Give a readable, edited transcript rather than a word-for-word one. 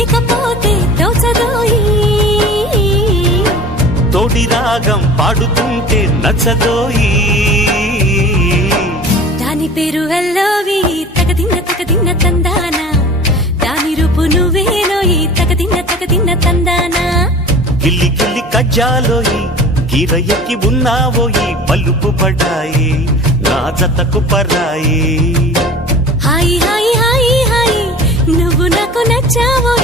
లేకపోతే తోచదోయి తోడి రాగం పాడుతుంటే నచ్చదోయి దాని పేరు అల్లోవి తగదిన్న తందానా దాని రూపు నువ్వేనోయి తగదిన్న తందానా గిల్లి గిల్లి కజ్జాలోయి గిరయ్యకి ఉన్నావోయి పలుపు పడ్డాయి నా జతకు పరాయి హాయి హాయి హాయి హాయి నువ్వు నాకు నచ్చావో